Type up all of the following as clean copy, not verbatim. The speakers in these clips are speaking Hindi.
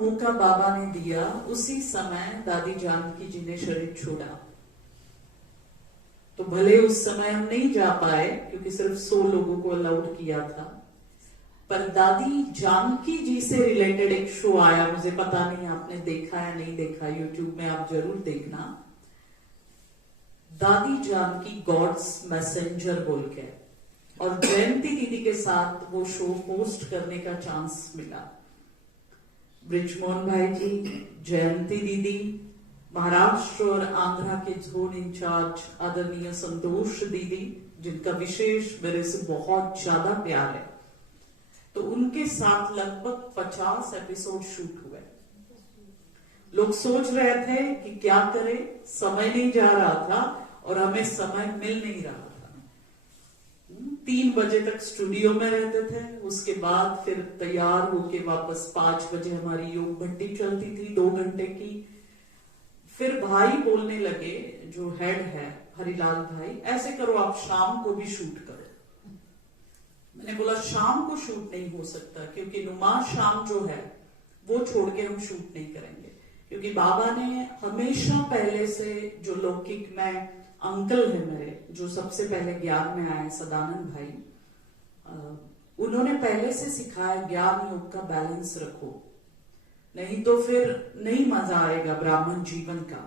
मौका बाबा ने दिया उसी समय दादी जानकी जी ने शरीर छोड़ा। तो भले उस समय हम नहीं जा पाए क्योंकि सिर्फ 100 लोगों को अलाउड किया था, पर दादी जानकी जी से रिलेटेड एक शो आया, मुझे पता नहीं आपने देखा या नहीं देखा, यूट्यूब में आप जरूर देखना, दादी जानकी गॉड्स मैसेंजर बोल के, और जयंती दीदी के साथ वो शो होस्ट करने का चांस मिला। ब्रिजमोहन भाई जी, जयंती दीदी, महाराष्ट्र और आंध्रा के जोन इंचार्ज आदरणीय संतोष दीदी, जिनका विशेष मेरे से बहुत ज्यादा प्यार है, तो उनके साथ लगभग 50 एपिसोड शूट हुए। लोग सोच रहे थे कि क्या करें, समय नहीं जा रहा था और हमें समय मिल नहीं रहा था। 3 बजे तक स्टूडियो में रहते थे, उसके बाद फिर तैयार होके वापस 5 बजे हमारी योग भट्टी चलती थी 2 घंटे की। फिर भाई बोलने लगे, जो हेड है हरिलाल भाई, ऐसे करो आप शाम को भी शूट करो। मैंने बोला शाम को शूट नहीं हो सकता क्योंकि नुमा शाम जो है वो छोड़ के हम शूट नहीं करेंगे, क्योंकि बाबा ने हमेशा पहले से, जो लौकिक में अंकल है मेरे, जो सबसे पहले ज्ञान में आए सदानंद भाई, उन्होंने पहले से सिखाया ज्ञान योग का बैलेंस रखो, नहीं तो फिर नहीं मजा आएगा ब्राह्मण जीवन का।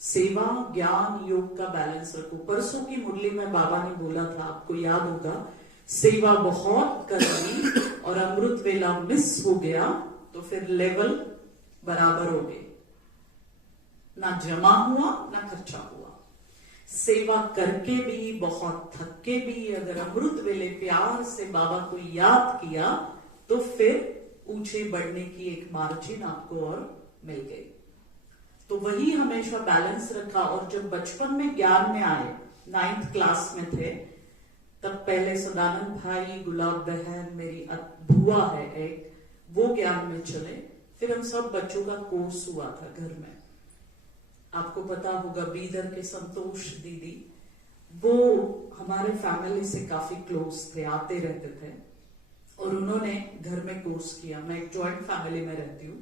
सेवा ज्ञान योग का बैलेंस रखो। परसों की मुरली में बाबा ने बोला था, आपको याद होगा, सेवा बहुत कर ली और अमृत वेला मिस हो गया तो फिर लेवल बराबर हो गए, ना जमा हुआ ना खर्चा हुआ। सेवा करके भी, बहुत थक के भी, अगर अमृत वेले प्यार से बाबा को याद किया तो फिर ऊंचे बढ़ने की एक मार्जिन आपको और मिल गई। तो वही हमेशा बैलेंस रखा। और जब बचपन में ज्ञान में आए, 9th क्लास में थे, तब पहले सदानंद भाई, गुलाब बहन, मेरी बुआ है एक, वो ज्ञान में चले। फिर हम सब बच्चों का कोर्स हुआ था घर में। आपको पता होगा बीदर के संतोष दीदी, वो हमारे फैमिली से काफी क्लोज थे, आते रहते थे, और उन्होंने घर में कोर्स किया। मैं एक जॉइंट फैमिली में रहती हूँ,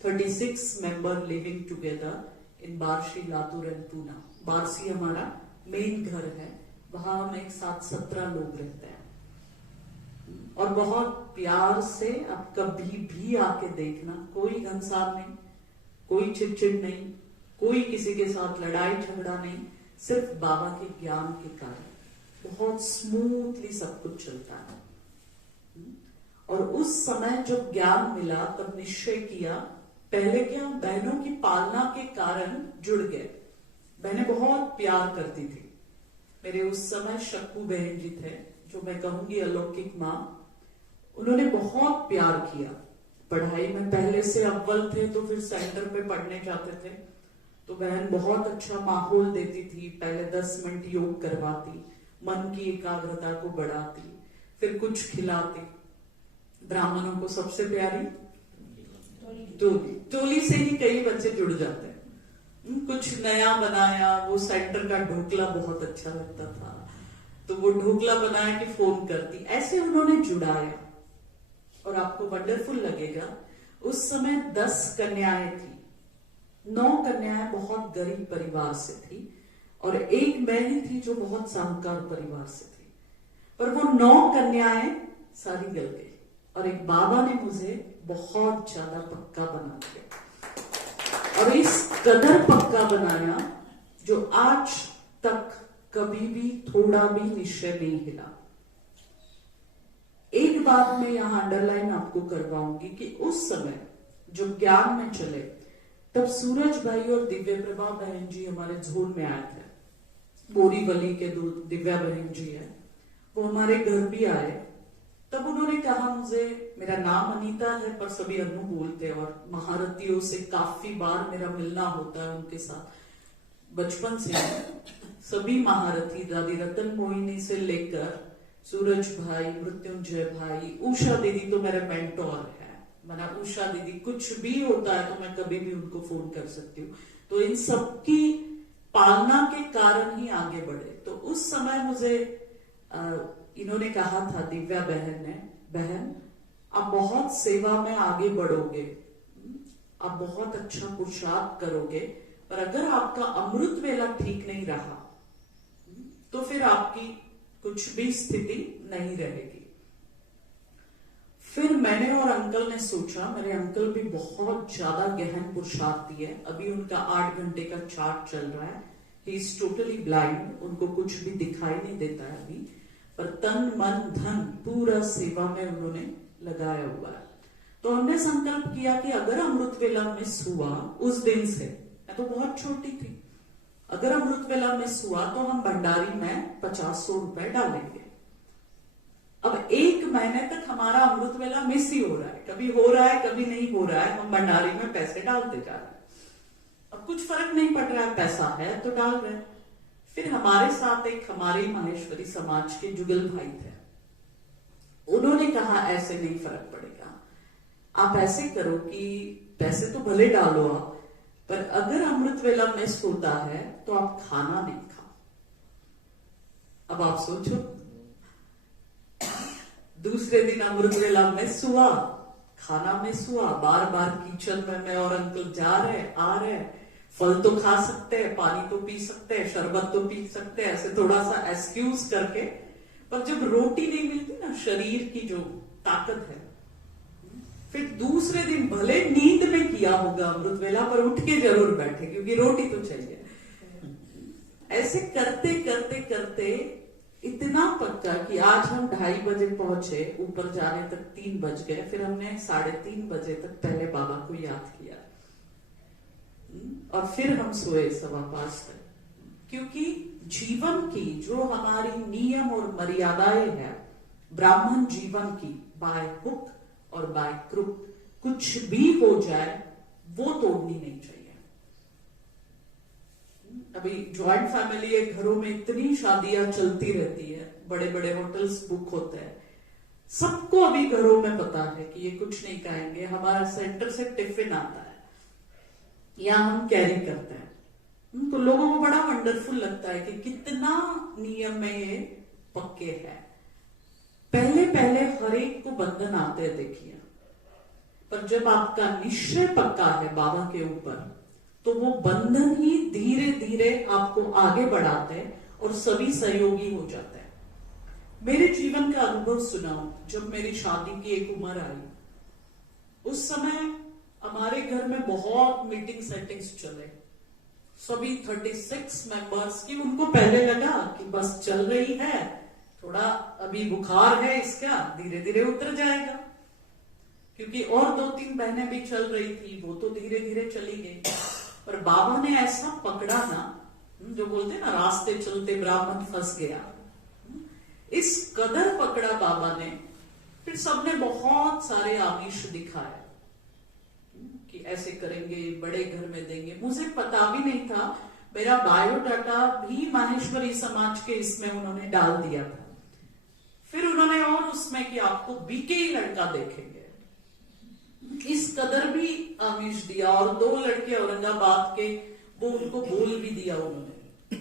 36 member living together in Barshi, Latur and Poona. Barshi हमारा मेन घर है, वहां हम एक साथ 17 लोग रहते हैं, और बहुत प्यार से आप कभी भी आके देखना, कोई घनसार नहीं, कोई चिड़चिड़ नहीं, कोई किसी के साथ लड़ाई झगड़ा नहीं, सिर्फ बाबा के ज्ञान के कारण बहुत स्मूथली सब कुछ चलता है। और उस समय जब ज्ञान मिला तब निश्चय किया, पहले क्या, बहनों की पालना के कारण जुड़ गए। बहनें बहुत प्यार करती थी। मेरे उस समय शक्कू बहन जी थे, जो मैं कहूंगी अलौकिक माँ, उन्होंने बहुत प्यार किया। पढ़ाई में पहले से अव्वल थे तो फिर सेंटर पे पढ़ने जाते थे, तो बहन बहुत अच्छा माहौल देती थी। पहले 10 मिनट योग करवाती, मन की एकाग्रता को बढ़ाती, फिर कुछ खिलाती। ब्राह्मणों को सबसे प्यारी टोली, टोली से ही कई बच्चे जुड़ जाते हैं। कुछ नया बनाया, वो सेंटर का ढोकला बहुत अच्छा लगता था, तो वो ढोकला बनाया कि फोन करती, ऐसे उन्होंने जुड़ाया। और आपको वंडरफुल लगेगा, उस समय 10 कन्याएं थी, 9 कन्याएं बहुत गरीब परिवार से थी, और एक मैं ही थी जो बहुत साहूकार परिवार से थी। पर वो 9 कन्याएं सारी गल गई, और एक बाबा ने मुझे बहुत ज्यादा पक्का बना दिया, और इस कदर पक्का बनाया जो आज तक कभी भी थोड़ा भी निश्चय नहीं हिला। एक बात मैं यहां अंडरलाइन आपको करवाऊंगी कि उस समय जो ज्ञान में चले, तब सूरज भाई और दिव्य प्रभा बहन जी हमारे जोन में आए थे। बोरीवली के दिव्या बहन जी है, वो हमारे घर भी आए। तब उन्होंने कहा मुझे, मेरा नाम अनीता है पर सभी अनु बोलते हैं, और महारथियों से काफी बार मेरा मिलना होता है उनके साथ बचपन से। सभी महारथी, दादी रतन मोहिनी से लेकर सूरज भाई, मृत्युंजय भाई, उषा दीदी तो मेरे मेंटोर है, मना उषा दीदी, कुछ भी होता है तो मैं कभी भी उनको फोन कर सकती हूँ। तो इन सबकी पालना के कारण ही आगे बढ़े। तो उस समय मुझे इन्होंने कहा था, दिव्या बहन ने, बहन आप बहुत सेवा में आगे बढ़ोगे, आप बहुत अच्छा पुरुषार्थ करोगे, पर अगर आपका अमृत वेला ठीक नहीं रहा तो फिर आपकी कुछ भी स्थिति नहीं रहेगी। फिर मैंने और अंकल ने सोचा, मेरे अंकल भी बहुत ज्यादा गहन पुरुषार्थी है, अभी उनका 8 घंटे का चार्ट चल रहा है, ही इज टोटली ब्लाइंड, उनको कुछ भी दिखाई नहीं देता है अभी, पर तन मन धन पूरा सेवा में उन्होंने लगाया हुआ है। तो हमने संकल्प किया कि अगर अमृत वेला मिस हुआ उस दिन से, मैं तो बहुत छोटी थी, अगर अमृत वेला मिस हुआ तो हम भंडारी में 50-100 रुपए डालेंगे। अब 1 महीने तक हमारा अमृत वेला मिस ही हो रहा है, कभी हो रहा है कभी नहीं हो रहा है, हम भंडारी में पैसे डालते जा रहे हैं। अब कुछ फर्क नहीं पड़ रहा है, पैसा है तो डाल रहे हैं। फिर हमारे साथ एक हमारे माहेश्वरी समाज के जुगल भाई थे, उन्होंने कहा ऐसे नहीं फर्क पड़ेगा, आप ऐसे करो कि पैसे तो भले डालो आप, पर अगर अमृत वेला मिस होता है तो आप खाना नहीं खाओ। अब आप सोचो, दूसरे दिन अमृत वेला मिस हुआ, खाना मिस हुआ, बार बार किचन में मैं और अंकल जा रहे आ रहे, फल तो खा सकते हैं, पानी तो पी सकते हैं, शरबत तो पी सकते हैं, ऐसे थोड़ा सा एक्सक्यूज करके, पर जब रोटी नहीं मिलती ना, शरीर की जो ताकत है, फिर दूसरे दिन भले नींद में किया होगा अमृत वेला, पर उठ के जरूर बैठे क्योंकि रोटी तो चाहिए। ऐसे करते करते करते इतना पक्का कि आज हम 2:30 बजे पहुंचे, ऊपर जाने तक 3 बज गए, फिर हमने 3:30 बजे तक पहले बाबा को याद किया और फिर हम सोए 5:15 तक, क्योंकि जीवन की जो हमारी नियम और मर्यादाएं हैं, ब्राह्मण जीवन की, बाय हुक और बाय क्रुक कुछ भी हो जाए वो तोड़नी नहीं चाहिए। अभी ज्वाइंट फैमिली है, घरों में इतनी शादियां चलती रहती है, बड़े बड़े होटल्स बुक होते हैं, सबको अभी घरों में पता है कि ये कुछ नहीं खाएंगे, हमारा सेंटर से टिफिन आता है या हम कैरी करते हैं, तो लोगों को बड़ा वंडरफुल लगता है कि कितना नियम में ये पक्के हैं। पहले पहले हर एक को बंधन आते हैं देखिए, पर जब आपका निश्चय पक्का है बाबा के ऊपर, तो वो बंधन ही धीरे धीरे आपको आगे बढ़ाते हैं और सभी सहयोगी हो जाते हैं। मेरे जीवन का अनुभव सुनाऊं, जब मेरी शादी की एक उम्र आई, उस समय हमारे घर में बहुत मीटिंग सेटिंग्स चले, सभी 36 मेंबर्स की, उनको पहले लगा कि बस चल रही है, थोड़ा अभी बुखार है इसका, धीरे धीरे उतर जाएगा, क्योंकि और 2-3 बहनें भी चल रही थी, वो तो धीरे धीरे चली गई। पर बाबा ने ऐसा पकड़ा ना, जो बोलते ना रास्ते चलते ब्राह्मण फंस गया, इस कदर पकड़ा बाबा ने। फिर सबने बहुत सारे आमिष दिखाए कि ऐसे करेंगे, बड़े घर में देंगे, मुझे पता भी नहीं था, मेरा बायोडाटा भी माहेश्वरी समाज के इसमें उन्होंने डाल दिया था। फिर उन्होंने और उसमें कि आपको बीके ही लड़का देखेंगे, इस कदर भी आमिष दिया, और 2 लड़के औरंगाबाद के, वो उनको बोल भी दिया उन्होंने।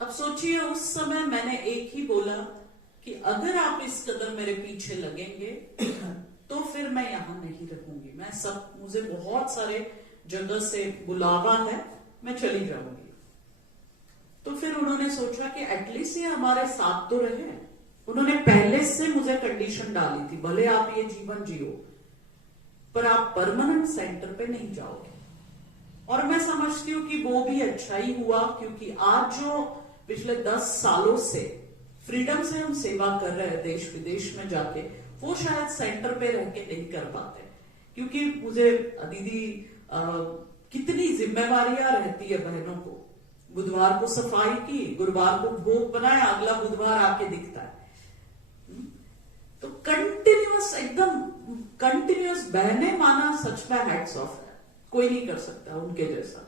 अब सोचिए, उस समय मैंने एक ही बोला कि अगर आप इस कदर मेरे पीछे लगेंगे तो फिर मैं यहां नहीं रहूंगी, मैं सब, मुझे बहुत सारे जगह से बुलावा है, मैं चली जाऊंगी। तो फिर उन्होंने सोचा कि एटलीस्ट ये हमारे साथ तो रहे। उन्होंने पहले से मुझे कंडीशन डाली थी, भले आप ये जीवन जियो पर आप परमानेंट सेंटर पे नहीं जाओगे। और मैं समझती हूँ कि वो भी अच्छा ही हुआ, क्योंकि आज जो पिछले 10 सालों से फ्रीडम से हम सेवा कर रहे हैं देश विदेश में जाके, वो शायद सेंटर पे रह के नहीं कर पाते, क्योंकि मुझे दीदी कितनी जिम्मेवारियां रहती है बहनों को। बुधवार को सफाई की, गुरुवार को भोग बनाया, अगला बुधवार आके दिखता है, तो कंटिन्यूअस, एकदम कंटिन्यूअस बहनें माना सच में हैट्स ऑफ है, कोई नहीं कर सकता उनके जैसा।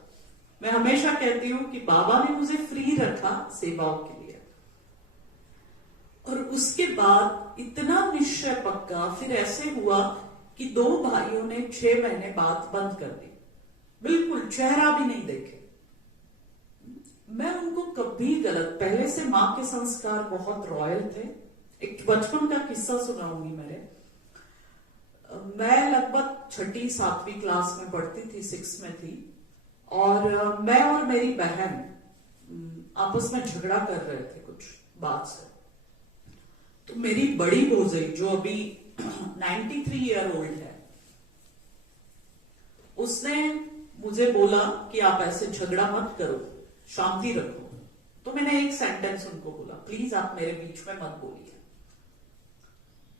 मैं हमेशा कहती हूँ कि बाबा ने मुझे फ्री रखा सेवाओं के लिए। और उसके बाद इतना निश्चय पक्का, फिर ऐसे हुआ कि 2 भाइयों ने 6 महीने बाद बंद कर दी, बिल्कुल चेहरा भी नहीं देखे। मैं उनको कभी गलत, पहले से माँ के संस्कार बहुत रॉयल थे। एक बचपन का किस्सा सुनाऊंगी मेरे। मैं लगभग 6ठी 7वीं क्लास में पढ़ती थी, 6 में थी, और मैं और मेरी बहन आपस में झगड़ा कर रहे थे कुछ बात से। तो मेरी बड़ी भौजाई जो अभी 93 ईयर ओल्ड है, उसने मुझे बोला कि आप ऐसे झगड़ा मत करो, शांति रखो। तो मैंने एक सेंटेंस उनको बोला, प्लीज आप मेरे बीच में मत बोलिए।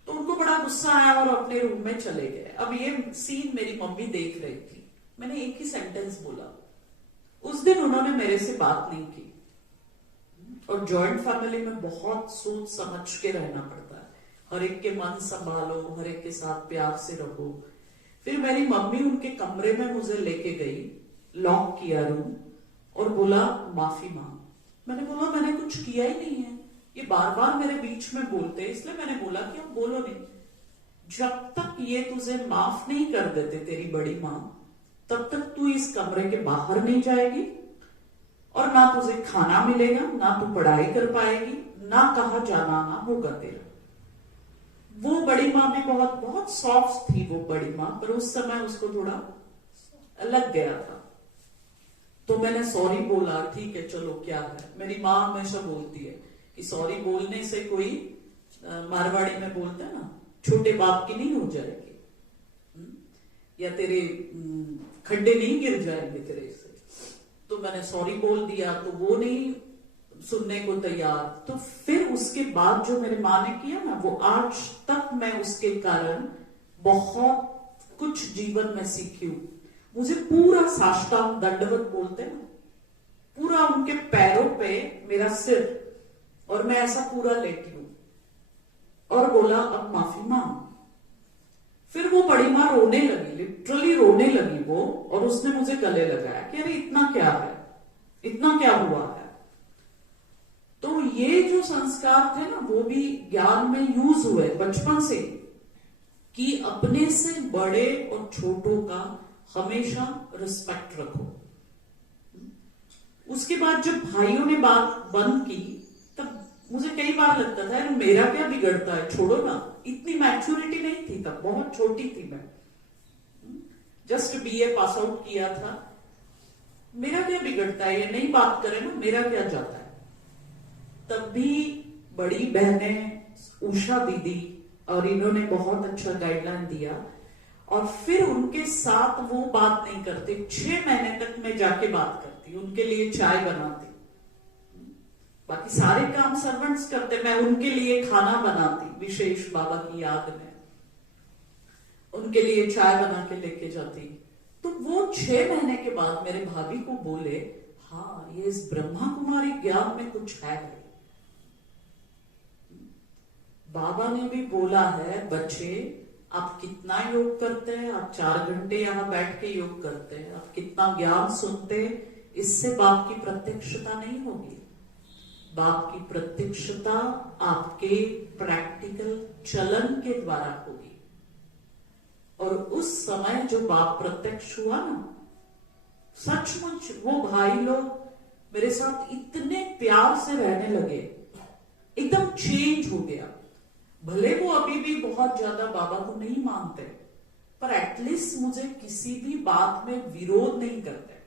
तो उनको बड़ा गुस्सा आया और अपने रूम में चले गए। अब ये सीन मेरी मम्मी देख रही थी। मैंने एक ही सेंटेंस बोला। उस दिन उन्होंने मेरे से बात नहीं की। और जॉइंट फैमिली में बहुत सोच समझ के रहना पड़ता है, हर एक के मन संभालो, हर एक के साथ प्यार से रहो। फिर मेरी मम्मी उनके कमरे में मुझे लेके गई, लॉक किया रूम और बोला माफी मांग। मैंने बोला मैंने कुछ किया ही नहीं है, ये बार बार मेरे बीच में बोलते, इसलिए मैंने बोला कि अब बोलो नहीं। जब तक ये तुझे माफ नहीं कर देते तेरी बड़ी मां, तब तक तू इस कमरे के बाहर नहीं जाएगी, और ना तुझे खाना मिलेगा, ना तू पढ़ाई कर पाएगी, ना कहाँ जाना आना होगा तेरा। वो बड़ी माँ भी बहुत बहुत सॉफ्ट थी, वो बड़ी माँ, पर उस समय उसको थोड़ा लग गया था। तो मैंने सॉरी बोला, ठीक है चलो क्या है। मेरी माँ हमेशा बोलती है कि सॉरी बोलने से कोई, मारवाड़ी में बोलते हैं ना, छोटे बाप की नहीं हो जाएगी, या तेरे खड्डे नहीं गिर जाएंगे तेरे से। तो मैंने सॉरी बोल दिया, तो वो नहीं सुनने को तैयार। तो फिर उसके बाद जो मेरी माँ ने किया ना, वो आज तक मैं उसके कारण बहुत कुछ जीवन में सीखी हूं। मुझे पूरा साष्टांग दंडवत बोलते ना, पूरा उनके पैरों पे मेरा सिर, और मैं ऐसा पूरा लेटी हूं और बोला अब माफी मांग। फिर वो बड़ी माँ रोने लगी, लिटरली रोने लगी वो, और उसने मुझे गले लगाया कि अरे इतना क्या है, इतना क्या हुआ है। तो ये जो संस्कार थे ना, वो भी ज्ञान में यूज हुए बचपन से, कि अपने से बड़े और छोटों का हमेशा रिस्पेक्ट रखो। उसके बाद जब भाइयों ने बात बंद की, तब मुझे कई बार लगता था यार मेरा क्या बिगड़ता है, छोड़ो ना। इतनी मैच्योरिटी नहीं थी तब, बहुत छोटी थी मैं, जस्ट बीए पास आउट किया था। मेरा क्या बिगड़ता है, ये नहीं बात करे ना, मेरा क्या जाता है। तब भी बड़ी बहनें उषा दीदी और इन्होंने बहुत अच्छा गाइडलाइन दिया, और फिर उनके साथ वो बात नहीं करते। 6 महीने तक मैं जाके बात करती, उनके लिए चाय बनाती, बाकी सारे काम सर्वेंट्स करते, मैं उनके लिए खाना बनाती, विशेष बाबा की याद में उनके लिए चाय बना के लेके जाती। तो वो 6 महीने के बाद मेरे भाभी को बोले, हाँ ये इस ब्रह्मा कुमारी ज्ञान में कुछ है। बाबा ने भी बोला है, बच्चे आप कितना योग करते हैं, आप 4 घंटे यहां बैठ के योग करते हैं, आप कितना ज्ञान सुनते हैं, इससे बाप की प्रत्यक्षता नहीं होगी। बाप की प्रत्यक्षता आपके प्रैक्टिकल चलन के द्वारा होगी। और उस समय जो बाप प्रत्यक्ष हुआ ना, सचमुच वो भाई लोग मेरे साथ इतने प्यार से रहने लगे, एकदम चेंज हो गया। भले वो अभी भी बहुत ज्यादा बाबा को नहीं मानते, पर एटलीस्ट मुझे किसी भी बात में विरोध नहीं करते,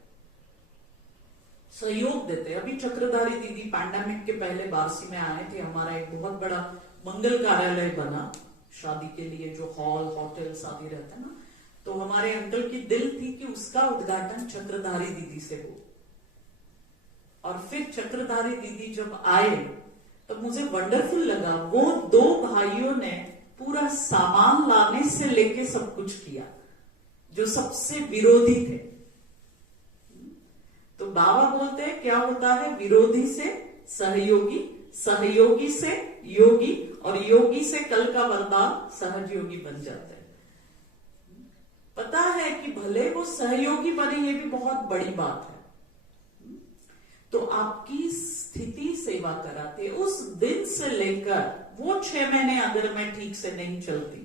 सहयोग देते। अभी चक्रधारी दीदी पैंडेमिक के पहले बारसी में आए थे, हमारा एक बहुत बड़ा मंगल कार्यालय बना शादी के लिए, जो हॉल होटल शादी रहता है ना, तो हमारे अंकल की दिल थी कि उसका उद्घाटन चक्रधारी दीदी से हो। और फिर चक्रधारी दीदी जब आए तो मुझे वंडरफुल लगा, वो 2 भाइयों ने पूरा सामान लाने से लेके सब कुछ किया, जो सबसे विरोधी थे। तो बाबा बोलते हैं क्या होता है, विरोधी से सहयोगी, सहयोगी से योगी, और योगी से कल का वरदान सहयोगी बन जाते हैं। पता है कि भले वो सहयोगी बने, ये भी बहुत बड़ी बात है। तो आपकी स्थिति सेवा कराते, उस दिन से लेकर वो 6 महीने अगर मैं ठीक से नहीं चलती,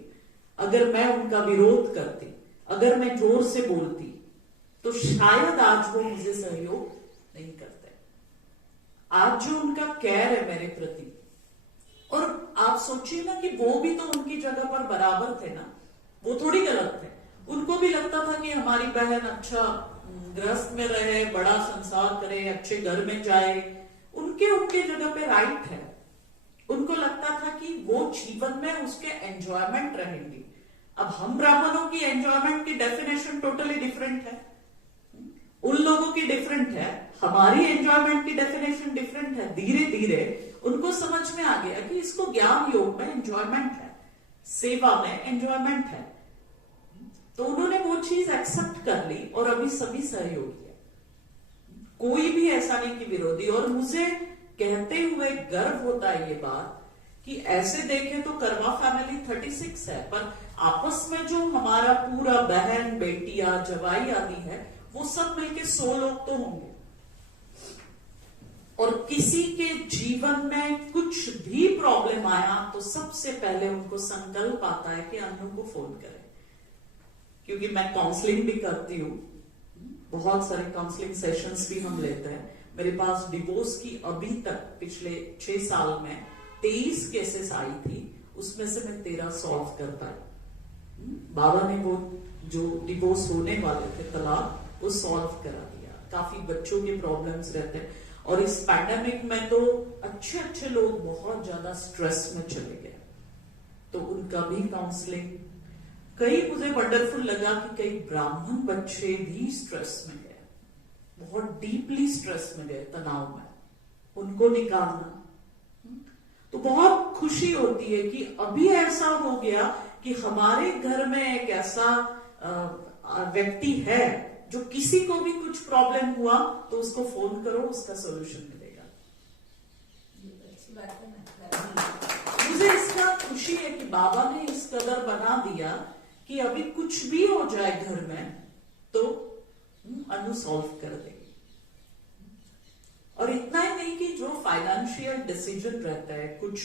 अगर मैं उनका विरोध करती, अगर मैं जोर से बोलती, तो शायद आज वो मुझे सहयोग नहीं करते। आज जो उनका केयर है मेरे प्रति, और आप सोचिए ना कि वो भी तो उनकी जगह पर बराबर थे ना। वो थोड़ी गलत थे। उनको भी लगता था कि हमारी बहन अच्छा गृहस्थ में रहे, बड़ा संसार करे, अच्छे घर में जाए, उनके उनके जगह पे राइट है। उनको लगता था कि वो जीवन में उसके एंजॉयमेंट रहेंगी। अब हम ब्राह्मणों की एंजॉयमेंट की डेफिनेशन टोटली डिफरेंट है, उन लोगों की डिफरेंट है, हमारी एंजॉयमेंट की डेफिनेशन डिफरेंट है। धीरे धीरे उनको समझ में आ गया कि इसको ज्ञान योग में एंजॉयमेंट है, सेवा में एंजॉयमेंट है। तो उन्होंने वो चीज एक्सेप्ट कर ली और अभी सभी सहयोगी है, कोई भी ऐसा नहीं कि विरोधी। और मुझे कहते हुए गर्व होता है ये बात कि ऐसे देखें तो करवा फैमिली 36 है, पर आपस में जो हमारा पूरा बहन बेटियां जवाई आदि है वो सब मिलके 100 लोग तो होंगे। और किसी के जीवन में कुछ भी प्रॉब्लम आया तो सबसे पहले उनको संकल्प आता है कि अन्नू को फोन करें, क्योंकि मैं काउंसलिंग भी करती हूँ, बहुत सारे काउंसलिंग सेशंस भी हम लेते हैं। मेरे पास डिवोर्स की अभी तक पिछले 6 साल में 23 केसेस आई थी, उसमें से मैं 13 सॉल्व कर पाई। बाबा ने वो जो डिवोर्स होने वाले थे, तलाक, वो सॉल्व करा दिया। काफी बच्चों के प्रॉब्लम्स रहते हैं, और इस पैंडेमिक में तो अच्छे अच्छे लोग बहुत ज्यादा स्ट्रेस में चले गए, तो उनका भी काउंसलिंग। कई मुझे वंडरफुल लगा कि कई ब्राह्मण बच्चे भी स्ट्रेस में गए, बहुत डीपली स्ट्रेस में गए, तनाव में, उनको निकालना। तो बहुत खुशी होती है कि अभी ऐसा हो गया कि हमारे घर में एक ऐसा व्यक्ति है जो किसी को भी कुछ प्रॉब्लम हुआ तो उसको फोन करो, उसका सोल्यूशन मिलेगा। मुझे इसका खुशी है कि बाबा ने इस कदर बना दिया कि अभी कुछ भी हो जाए घर में तो अनु सॉल्व कर देगी। और इतना ही नहीं कि जो फाइनेंशियल डिसीजन रहता है, कुछ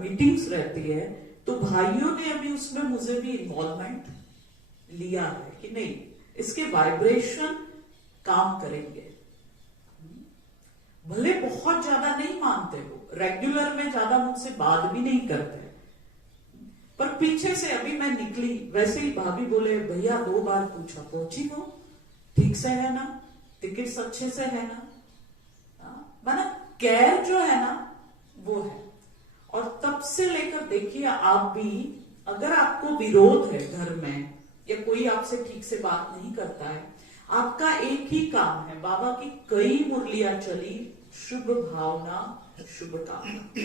मीटिंग्स रहती है, तो भाइयों ने अभी उसमें मुझे भी इन्वॉल्वमेंट लिया है कि नहीं, इसके वाइब्रेशन काम करेंगे। भले बहुत ज्यादा नहीं मानते हो, रेगुलर में ज्यादा मुझसे बात भी नहीं करते, पर पीछे से अभी मैं निकली, वैसे ही भाभी बोले भैया 2 बार पूछा, पहुंची वो ठीक से है ना, टिकट्स अच्छे से है ना, माना केयर जो है ना वो है। और तब से लेकर देखिए, आप भी अगर आपको विरोध है घर में या कोई आपसे ठीक से बात नहीं करता है, आपका एक ही काम है, बाबा की कई मुरलियां चली, शुभ भावना शुभ कामना।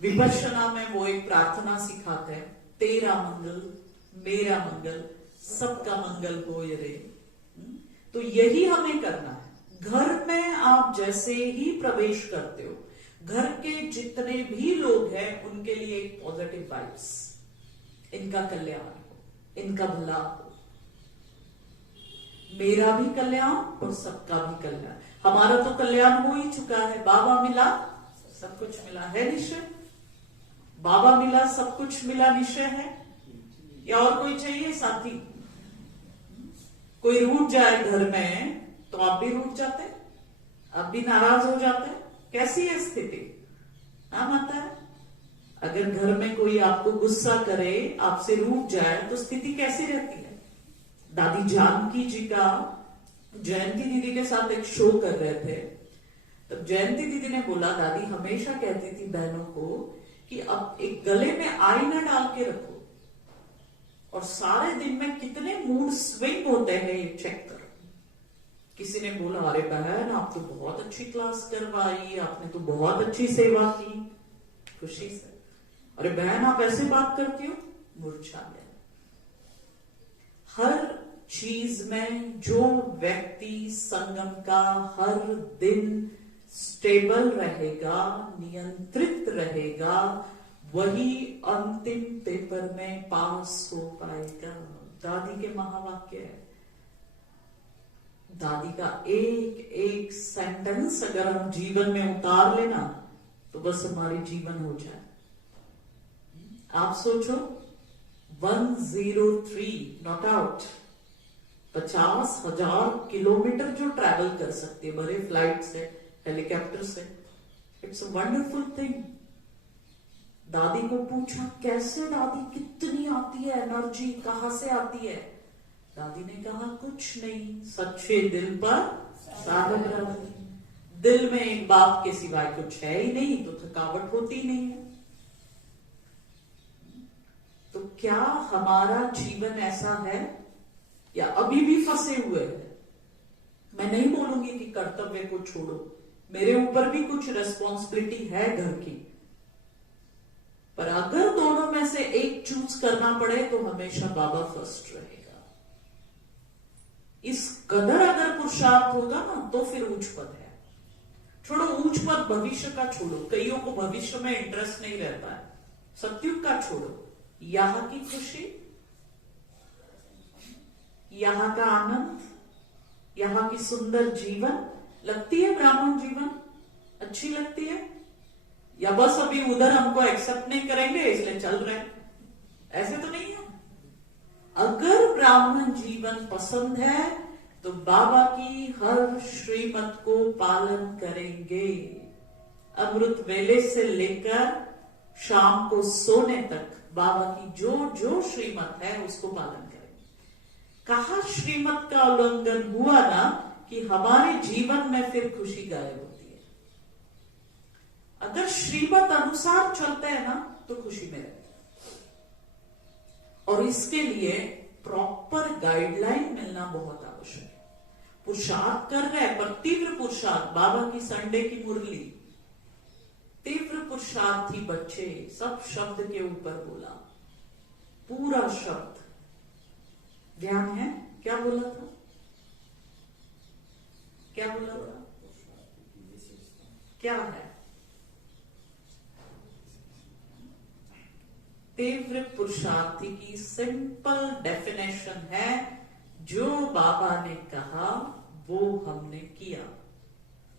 विपश्यना में वो एक प्रार्थना सिखाते हैं, तेरा मंगल मेरा मंगल सबका मंगल हो रे। तो यही हमें करना है। घर में आप जैसे ही प्रवेश करते हो, घर के जितने भी लोग हैं उनके लिए एक पॉजिटिव वाइब्स, इनका कल्याण हो, इनका भला हो, मेरा भी कल्याण और सबका भी कल्याण। हमारा तो कल्याण हो ही चुका है, बाबा मिला सब कुछ मिला है निश्चय, बाबा मिला सब कुछ मिला निश्चय है, या और कोई चाहिए साथी? कोई रूठ जाए घर में तो आप भी रूठ जाते, आप भी नाराज हो जाते, कैसी है स्थिति? हाँ माता है, अगर घर में कोई आपको गुस्सा करे, आपसे रूठ जाए तो स्थिति कैसी रहती है? दादी जानकी जी का जयंती दीदी के साथ एक शो कर रहे थे, तब जयंती दीदी ने बोला, दादी हमेशा कहती थी बहनों को कि अब एक गले में आईना डाल के रखो, और सारे दिन में कितने मूड स्विंग होते हैं ये चेक करो। किसी ने बोला, अरे बहन आप तो बहुत अच्छी क्लास करवाई, आपने तो बहुत अच्छी सेवा की, खुशी से। अरे बहन आप ऐसे बात करती हो, मूर्छा गया। हर चीज में जो व्यक्ति संगम का हर दिन स्टेबल रहेगा, नियंत्रित रहेगा, वही अंतिम पेपर में पास हो पाएगा। दादी के महावाक्य है। दादी का एक एक सेंटेंस अगर हम जीवन में उतार लेना तो बस हमारी जीवन हो जाए। आप सोचो 103 नॉट आउट 50,000 किलोमीटर जो ट्रैवल कर सकती है बड़े फ्लाइट से, हेलीकॉप्टर से, इट्स अ वंडरफुल थिंग। दादी को पूछा, कैसे दादी, कितनी आती है एनर्जी, कहां से आती है? दादी ने कहा, कुछ नहीं, सच्चे दिल पर सागर रहती। दिल में एक बाप के सिवाय कुछ है ही नहीं, तो थकावट होती नहीं है। तो क्या हमारा जीवन ऐसा है या अभी भी फंसे हुए हैं? मैं नहीं बोलूंगी कि कर्तव्य को छोड़ो, मेरे ऊपर भी कुछ रिस्पॉन्सिबिलिटी है घर की, पर अगर दोनों में से एक चूज करना पड़े तो हमेशा बाबा फर्स्ट रहेगा। इस कदर अगर पुरुषार्थ होगा ना तो फिर उच्च पद है। छोड़ो उच्च पद, भविष्य का छोड़ो, कईयों को भविष्य में इंटरेस्ट नहीं रहता है, सत्युग का छोड़ो, यहां की खुशी, यहां का आनंद, यहां की सुंदर जीवन लगती है, ब्राह्मण जीवन अच्छी लगती है, या बस अभी उधर हमको एक्सेप्ट नहीं करेंगे इसलिए चल रहे हैं? ऐसे तो नहीं है। अगर ब्राह्मण जीवन पसंद है तो बाबा की हर श्रीमत को पालन करेंगे। अमृत वेले से लेकर शाम को सोने तक बाबा की जो जो श्रीमत है उसको पालन करेंगे। कहा श्रीमत का उल्लंघन हुआ ना कि हमारे जीवन में फिर खुशी गायब होती है। अगर श्रीमत अनुसार चलते हैं ना तो खुशी में रहते हैं। और इसके लिए प्रॉपर गाइडलाइन मिलना बहुत आवश्यक है। पुरुषार्थ कर रहे हैं पर तीव्र पुरुषार्थ, बाबा की संडे की मुरली, तीव्र पुरुषार्थी बच्चे सब शब्द के ऊपर बोला, पूरा शब्द ध्यान है। क्या बोला था? क्या बोला था? क्या है? तीव्र पुरुषार्थी की सिंपल डेफिनेशन है, जो बाबा ने कहा वो हमने किया।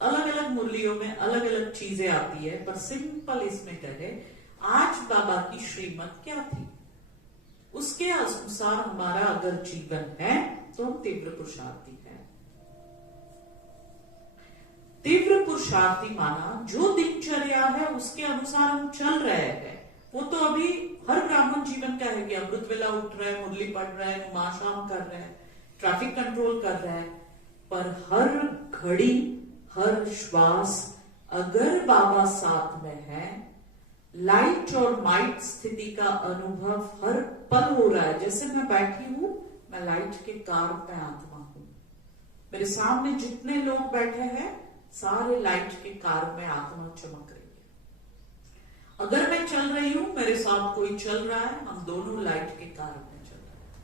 अलग अलग मुरलियों में अलग अलग चीजें आती है, पर सिंपल इसमें कहे आज बाबा की श्रीमत क्या थी, उसके अनुसार हमारा अगर जीवन है तो हम तीव्र पुरुषार्थी हैं। तीव्र पुरुषार्थी माना जो दिनचर्या है उसके अनुसार हम चल रहे हैं। वो तो अभी हर ब्राह्मण जीवन का है कि अमृत वेला उठ रहे हैं, मुरली पढ़ रहे हैं, मां शाम कर रहे हैं, ट्रैफिक कंट्रोल कर रहे हैं, पर हर घड़ी हर श्वास अगर बाबा साथ में है, लाइट और माइट स्थिति का अनुभव हर पल हो रहा है। जैसे मैं बैठी हूं, मैं लाइट के कार में आत्मा हूं, मेरे सामने जितने लोग बैठे हैं सारे लाइट के कार में आत्मा चमक रही है। अगर मैं चल रही हूं, मेरे साथ कोई चल रहा है, हम दोनों लाइट के कार में चल रहे हैं।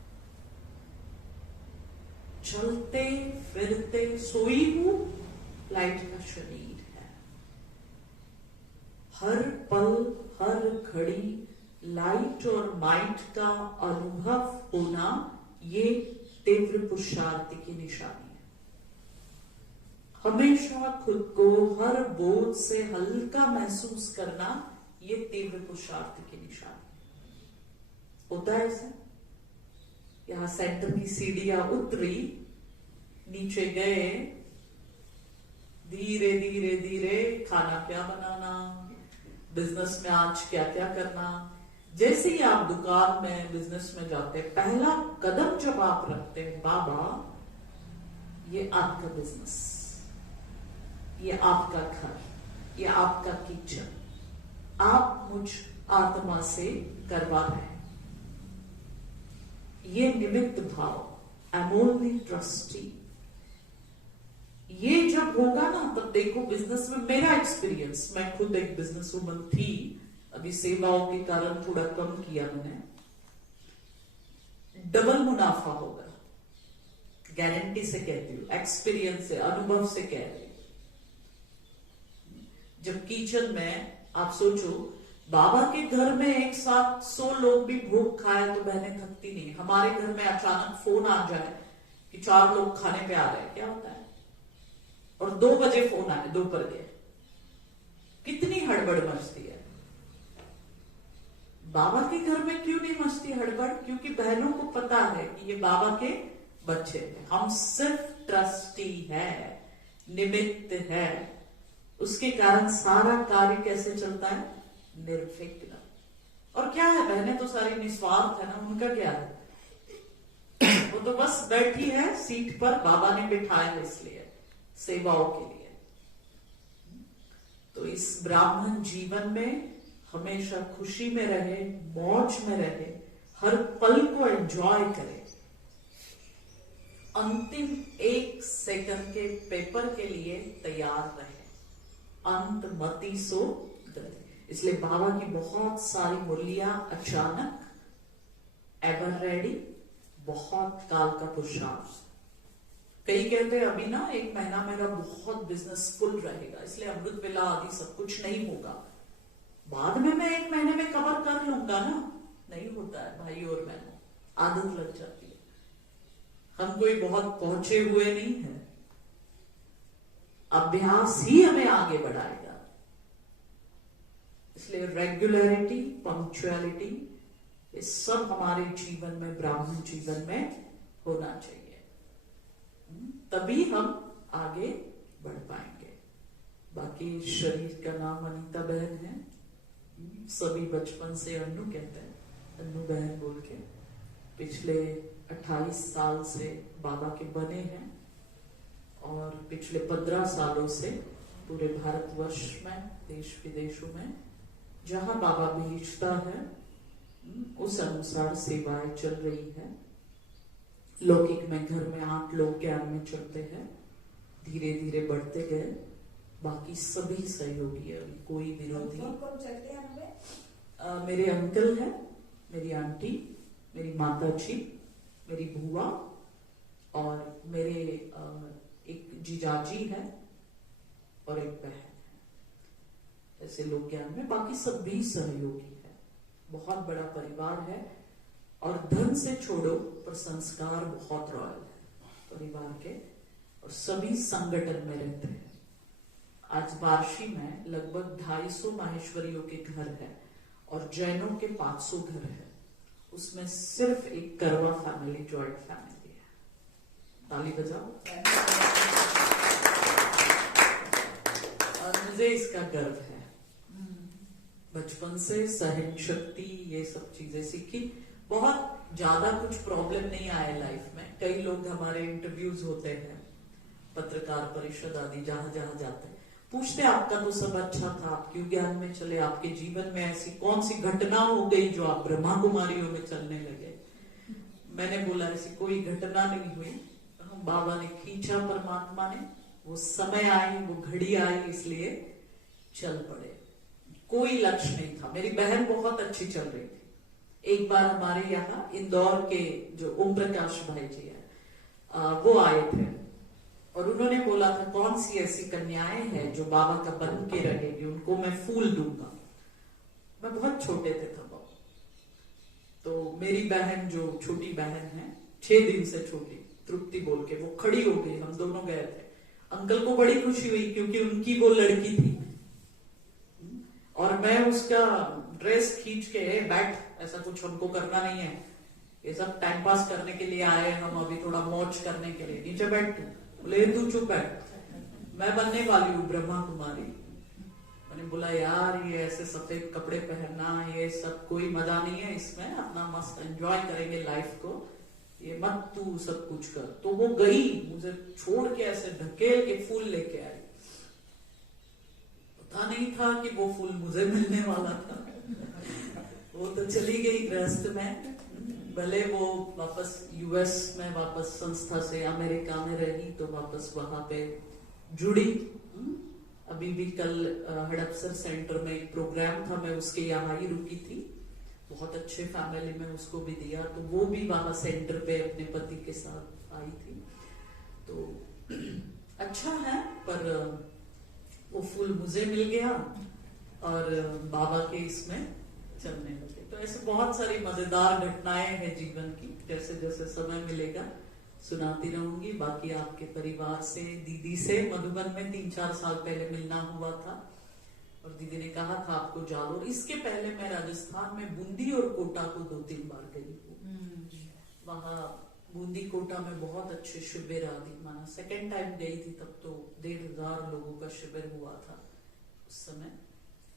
चलते फिरते सोई हूं, लाइट का शरीर है। हर पल हर घड़ी लाइट और माइट का अनुभव होना, ये तीव्र पुरुषार्थ की निशानी है। हमेशा खुद को हर बोझ से हल्का महसूस करना, ये तीव्र पुरुषार्थ की निशानी होता है। ऐसे यहां सेंटर की सीढ़ियां उतरी, नीचे गए, धीरे धीरे धीरे खाना क्या बनाना, बिजनेस में आज क्या क्या करना। जैसे ही आप दुकान में बिजनेस में जाते हैं, पहला कदम जब आप रखते हैं, बाबा ये आपका बिजनेस, ये आपका घर, ये आपका किचन, आप मुझ आत्मा से करवा रहे हैं। ये निमित्त भाव, आई एम ओनली ट्रस्टी, ये जब होगा ना तब देखो बिजनेस में मेरा एक्सपीरियंस, मैं खुद एक बिजनेस वुमन थी, अभी सेवाओं के कारण थोड़ा कम किया मैंने, डबल मुनाफा होगा, गारंटी से कहती हूँ, एक्सपीरियंस से, अनुभव से कह रही हूं। जब किचन में आप सोचो, बाबा के घर में एक साथ 100 लोग भी भूख खाए तो बहनें थकती नहीं। हमारे घर में अचानक फोन आ जाए कि 4 लोग खाने पे आ रहे हैं, क्या होता है? और 2 बजे फोन आए दोपहर के, कितनी हड़बड़ मचती है। बाबा के घर में क्यों नहीं मचती हड़बड़? क्योंकि बहनों को पता है कि ये बाबा के बच्चे हैं, हम सिर्फ ट्रस्टी है, निमित्त है। उसके कारण सारा कार्य कैसे चलता है? निर्विघ्न। और क्या है, बहनें तो सारी निस्वार्थ है ना, उनका क्या है, वो तो बस बैठी है सीट पर, बाबा ने बिठाया है इसलिए, सेवाओं के लिए। तो इस ब्राह्मण जीवन में हमेशा खुशी में रहे, मौज में रहे, हर पल को एंजॉय करे, अंतिम 1 सेकंड के पेपर के लिए तैयार रहे, अंत मति सो गति। इसलिए बाबा की बहुत सारी मुरलियां अचानक, एवर रेडी, बहुत काल का पुरुषार्थ। कई कहते हैं अभी ना 1 महीना मेरा बहुत बिजनेस फुल रहेगा, इसलिए अमृत वेला आदि सब कुछ नहीं होगा, बाद में मैं 1 महीने में कवर कर लूंगा ना। नहीं होता है भाई और बहनों, आदत लग जाती है। हम कोई बहुत पहुंचे हुए नहीं है, अभ्यास ही हमें आगे बढ़ाएगा। इसलिए रेगुलरिटी, पंक्चुअलिटी, ये सब हमारे जीवन में, ब्राह्मण जीवन में होना चाहिए, तभी हम आगे बढ़ पाएंगे। बाकी शरीर का नाम अनीता बहन है, सभी बचपन से अन्नू कहते हैं, अन्नू बहन बोल के। पिछले 28 साल से बाबा के बने हैं और पिछले 15 सालों से पूरे भारतवर्ष में, देश विदेशों में जहां बाबा भेजता है उस अनुसार सेवाएं चल रही है। लौकिक में घर में 8 लोग ज्ञान में चलते हैं, धीरे धीरे बढ़ते गए। बाकी सभी सहयोगी है, कोई विरोधी। कौन चलते हैं हमें? मेरे अंकल है, मेरी आंटी, मेरी माता जी, मेरी बुआ और मेरे एक जीजाजी है और एक बहन है। ऐसे लोग ज्ञान में, बाकी सभी सहयोगी है। बहुत बड़ा परिवार है और धन से छोड़ो पर संस्कार बहुत रॉयल है परिवार के, और सभी संगठन में रहते हैं। आज वार्षी में लगभग 250 माहेश्वरियों के घर है और जैनों के 500 घर है, उसमें सिर्फ एक करवा फैमिली, जॉइंट फैमिली है। ताली बजाओ। और मुझे इसका गर्व है। बचपन से सहन शक्ति, ये सब चीजें सीखी। बहुत ज्यादा कुछ प्रॉब्लम नहीं आए लाइफ में। कई लोग हमारे इंटरव्यूज होते हैं, पत्रकार परिषद आदि, जहां जहां जाते हैं, पूछते आपका तो सब अच्छा था, आप क्यों ज्ञान में चले, आपके जीवन में ऐसी कौन सी घटना हो गई जो आप ब्रह्मा कुमारियों में चलने लगे। मैंने बोला ऐसी कोई घटना नहीं हुई, बाबा ने खींचा, परमात्मा ने, वो समय आई, वो घड़ी आई, इसलिए चल पड़े। कोई लक्ष्य नहीं था। मेरी बहन बहुत अच्छी चल रही थी। एक बार हमारे यहाँ इंदौर के जो ओम प्रकाश भाई जी है, वो आए थे और उन्होंने बोला था कौन सी ऐसी कन्याएं हैं जो बाबा का बन के रहेगी, उनको मैं फूल दूंगा। मैं बहुत छोटे थे तब। तो मेरी बहन जो छोटी बहन है, 6 दिन से छोटी, तृप्ति बोल के, वो खड़ी हो गई। हम दोनों गए थे। अंकल को बड़ी खुशी हुई क्योंकि उनकी वो लड़की थी और मैं उसका ड्रेस खींच के, बैठ, ऐसा कुछ हमको करना नहीं है, ये सब टाइम पास करने के लिए आए हम, अभी थोड़ा मौज करने के लिए, नीचे बैठ तू। बोले तू चुप बैठ, मैं बनने वाली हूँ ब्रह्मा कुमारी। मैंने बोला यार ये ऐसे सफेद कपड़े पहनना, ये सब कोई मजा नहीं है इसमें, अपना मस्त एंजॉय करेंगे लाइफ को, ये मत तू सब कुछ कर। तो वो गई, मुझे छोड़ के ऐसे ढकेल के फूल लेके आई। पता नहीं था कि वो फूल मुझे मिलने वाला था। वो तो चली गई गृहस्थ में, भले वो वापस यूएस में वापस संस्था से अमेरिका में रही तो वापस वहां पे जुड़ी। अभी भी कल हड़पसर सेंटर में एक प्रोग्राम था, मैं उसके यहाँ ही रुकी थी। बहुत अच्छे फैमिली में उसको भी दिया, तो वो भी वहां सेंटर पे अपने पति के साथ आई थी। तो अच्छा है, पर वो फूल मुझे मिल गया और बाबा के इसमें चलने लगे। तो ऐसे बहुत सारी मजेदार घटनाएं हैं जीवन की, जैसे जैसे समय मिलेगा सुनाती रहूंगी। बाकी आपके परिवार से, दीदी से मधुबन में 3-4 साल पहले मिलना हुआ था और दीदी ने कहा था आपको जालोर। इसके पहले मैं राजस्थान में बूंदी और कोटा को 2-3 बार गई हूँ। वहां बूंदी कोटा में बहुत अच्छे शिविर आदि माना। सेकेंड टाइम गई थी तब तो 1500 लोगों का शिविर हुआ था उस समय।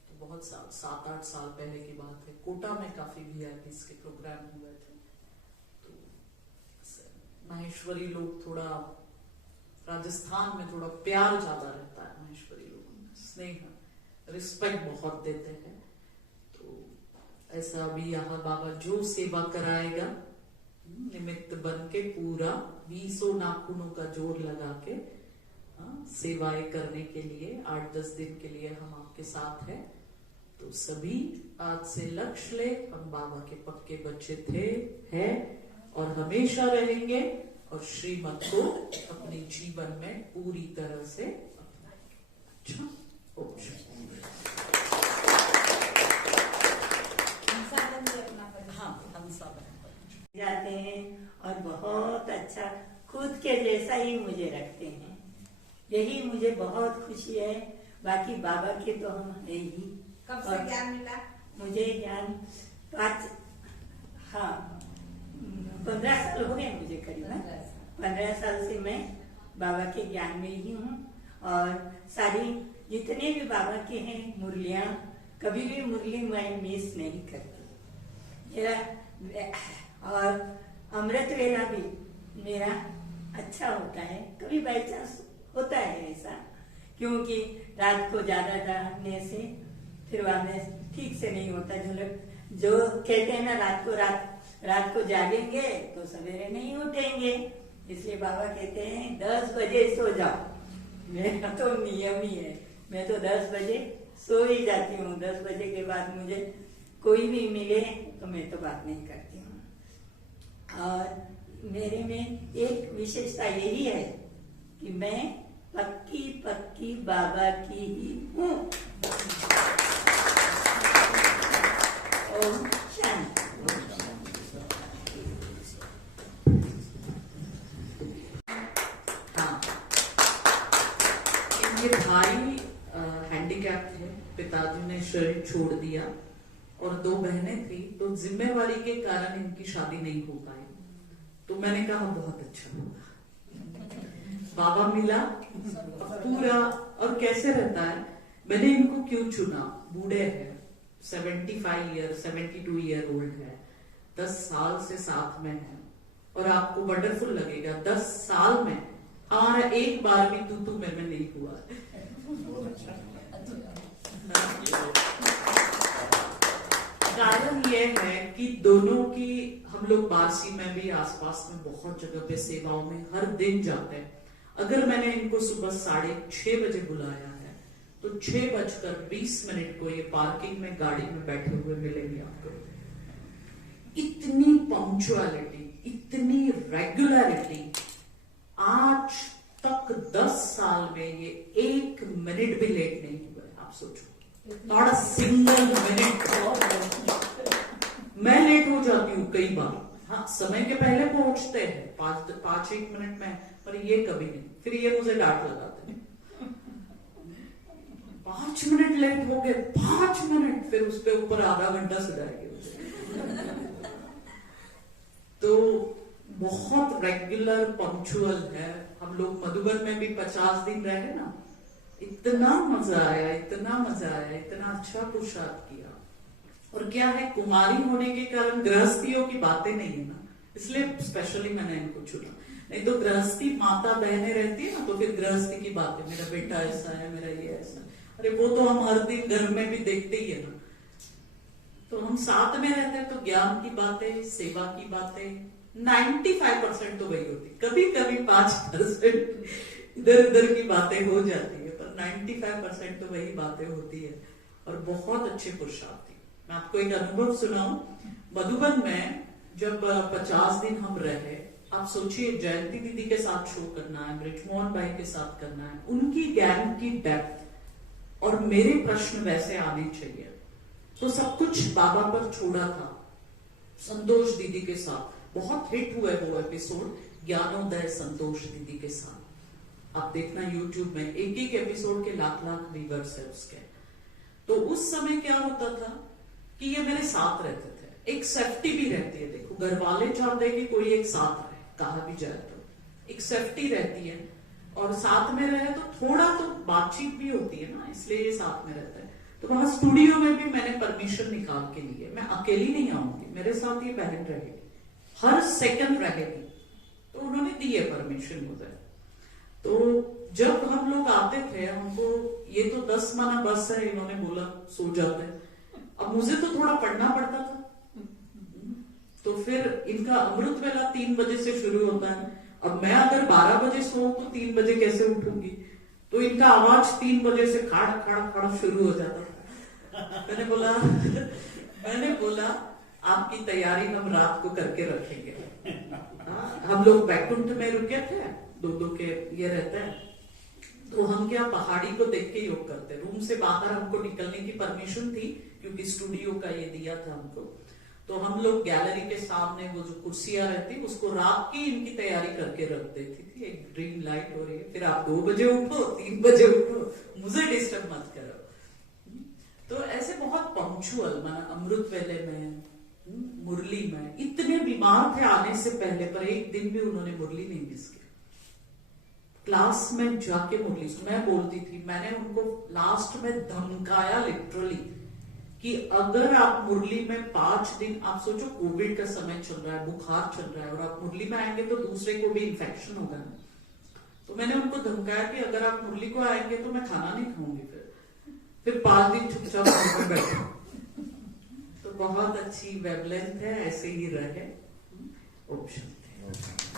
तो बहुत 7-8 साल पहले की बात है। कोटा में काफी वीआईपीज के प्रोग्राम हुए थे, तो माहेश्वरी लोग थोड़ा, राजस्थान में थोड़ा प्यार ज्यादा रहता है, माहेश्वरी लोगों में स्नेह रिस्पेक्ट बहुत देते हैं। तो ऐसा अभी यहाँ बाबा जो सेवा कराएगा निमित्त बन के पूरा 20 नाखूनों का जोर लगा के सेवाएं करने के लिए 8-10 दिन के लिए हम आपके साथ हैं। तो सभी आज से लक्ष्य ले, हम बाबा के पक्के बच्चे थे, हैं और हमेशा रहेंगे, और श्रीमत को अपने जीवन में पूरी तरह से अपनाएंगे। अच्छा, जाते हैं और बहुत अच्छा खुद के जैसा ही मुझे रखते हैं, यही मुझे बहुत खुशी है। बाकी बाबा के तो हम है ही। कब से ज्ञान मिला? मुझे ज्ञान 15 साल हो गए मुझे, करीबन 15 साल से मैं बाबा के ज्ञान में ही हूँ। और सारी जितने भी बाबा के हैं मुरलियाँ, कभी भी मुरली मैं मिस नहीं करती मेरा। और अमृत वेला भी मेरा अच्छा होता है। कभी बाई चांस होता है ऐसा, क्योंकि रात को ज्यादा जागने से फिर बाद में ठीक से नहीं होता। जो कहते हैं ना, रात को जागेंगे तो सवेरे नहीं उठेंगे, इसलिए बाबा कहते हैं 10 बजे सो जाओ। मेरा तो नियम ही है, मैं तो 10 बजे सो ही जाती हूँ। 10 बजे के बाद मुझे कोई भी मिले तो मैं तो बात नहीं करती हूँ। और मेरे में एक विशेषता यही है कि मैं पक्की बाबा की ही हूँ। ओम शांति। हाँ, इनके भाई हैंडीकैप थे, पिताजी ने शरीर छोड़ दिया, और 2 बहनें थी, तो जिम्मेवारी के कारण इनकी शादी नहीं हो पाई। तो मैंने कहा बहुत अच्छा होगा, बाबा मिला पूरा। और कैसे रहता है, मैंने इनको क्यों चुना, बूढ़े हैं, 72 ईयर ओल्ड है, 10 साल से साथ में है। और आपको वंडरफुल लगेगा, 10 साल में हमारा एक बार भी तू में नहीं हुआ। कारण यह है कि दोनों की, हम लोग बारसी में भी आसपास में बहुत जगह पे सेवाओं में हर दिन जाते हैं। अगर मैंने इनको सुबह 6:30 बजे बुलाया है तो 6:20 को ये पार्किंग में गाड़ी में बैठे हुए मिलेंगे आपको। इतनी पंक्चुअलिटी, इतनी रेगुलरिटी, आज तक 10 साल में ये 1 मिनट भी लेट नहीं हुआ। आप सोचो, नॉट अ सिंगल मिनट। मैं लेट हो जाती हूँ कई बार, हाँ समय के पहले पहुंचते हैं 5-1 मिनट में, पर ये कभी नहीं। फिर ये मुझे डांट लगाते हैं, 5 मिनट लेट हो गए, 5 मिनट, फिर उस पर ऊपर आधा घंटा सुधारेंगे मुझे। तो बहुत रेगुलर पंक्चुअल है। हम लोग मधुबन में भी 50 दिन रहे ना, इतना मजा आया, इतना मजा आया, इतना अच्छा पुरुषार्थ किया। और क्या है, कुमारी होने के कारण गृहस्थियों की बातें नहीं है ना, इसलिए स्पेशली मैंने इनको चुना। नहीं तो गृहस्थी माता बहनें रहती है ना, तो फिर गृहस्थी की बातें, मेरा बेटा ऐसा है, मेरा ये ऐसा, अरे वो तो हम हर दिन घर में भी देखते ही है ना। तो हम साथ में रहते हैं तो ज्ञान की बातें, सेवा की बातें 95% तो वही होती, कभी कभी 5% इधर उधर की बातें हो जाती है, पर 95% तो वही बातें होती है। और बहुत अच्छे पुरुषार्थी। मैं आपको एक अनुभव सुनाऊं। मधुबन में जब 50 दिन हम रहे, आप सोचिए, जयंती दीदी के साथ शो करना है, ब्रिजमोहन भाई के साथ करना है, उनकी ज्ञान की डेप्थ और मेरे प्रश्न वैसे आने चाहिए, तो सब कुछ बाबा पर छोड़ा था। संतोष दीदी के साथ बहुत हिट हुए वो एपिसोड, ज्ञानोदय संतोष दीदी के साथ। आप देखना YouTube में, एक एपिसोड के लाख व्यूअर्स है उसके। तो उस समय क्या होता था कि ये मेरे साथ रहते थे, एक सेफ्टी भी रहती है। देखो, घर वाले चाहते हैं कि कोई एक साथ रहे, कहा भी जाए तो एक सेफ्टी रहती है, और साथ में रहे तो थोड़ा तो बातचीत भी होती है ना, इसलिए ये साथ में रहता है। तो वहां स्टूडियो में भी मैंने परमिशन निकाल के ली है, मैं अकेली नहीं आऊंगी, मेरे साथ ये बहन रहेगी, हर सेकंड रहेगी। तो उन्होंने दी है परमिशन मुझे। तो जब हम लोग आते थे, हमको ये तो 10 माना बस है, इन्होंने बोला सो जाते हैं। अब मुझे तो थोड़ा पढ़ना पड़ता था, तो फिर इनका अमृत वेला 3 बजे से शुरू होता है। अब मैं अगर 12 बजे सोऊं तो 3 बजे कैसे उठूंगी? तो इनका आवाज 3 बजे से खाड़ खाड़ खाड़ शुरू हो जाता था। मैंने बोला आपकी तैयारी हम रात को करके रखेंगे। हम लोग बैकुंठ में रुके थे, 2-2 के ये रहते हैं, तो हम क्या पहाड़ी को देख के योग करते। रूम से बाहर हमको निकलने की परमिशन थी क्योंकि स्टूडियो का ये दिया था हमको। तो हम लोग गैलरी के सामने वो जो कुर्सियां रहती उसको रात की इनकी तैयारी करके रख देती थी। एक ड्रीम लाइट हो रही है, फिर आप 2 बजे उठो, 3 बजे उठो, मुझे डिस्टर्ब मत करो। तो ऐसे बहुत पंक्चुअल, मैं अमृत वेले में, मुरली में, इतने बीमार थे आने से पहले, पर एक दिन भी उन्होंने मुरली नहीं मिस की। क्लास में जाके मुरली मैं बोलती थी, मैंने उनको लास्ट में धमकाया लिटरली कि अगर आप मुरली में 5 दिन, आप सोचो कोविड का समय चल रहा है, बुखार चल रहा है, और आप मुरली में आएंगे तो दूसरे को भी इन्फेक्शन होगा ना। तो मैंने उनको धमकाया कि अगर आप मुरली को आएंगे तो मैं खाना नहीं खाऊंगी। फिर 5 दिन चुपचाप बैठे। तो बहुत अच्छी वेवलेंथ है, ऐसे ही रहे, ऑप्शन थे।